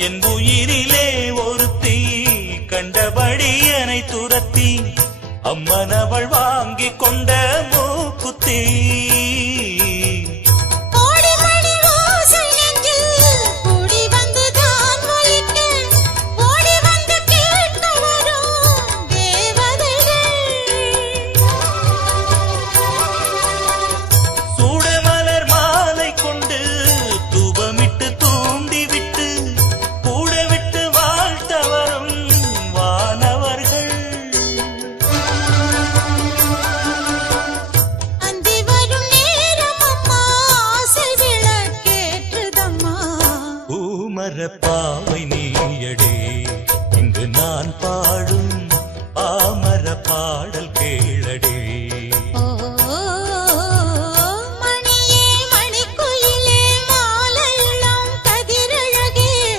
என் உயிரிலே ஒருத்தி கண்டபடி என்னை துரத்தி அம்மன் அவள் வாங்கி கொண்ட மூக்குத்தி பாவை நீயடே இங்கு நான் பாடும் பாமர பாடல் கேளடே.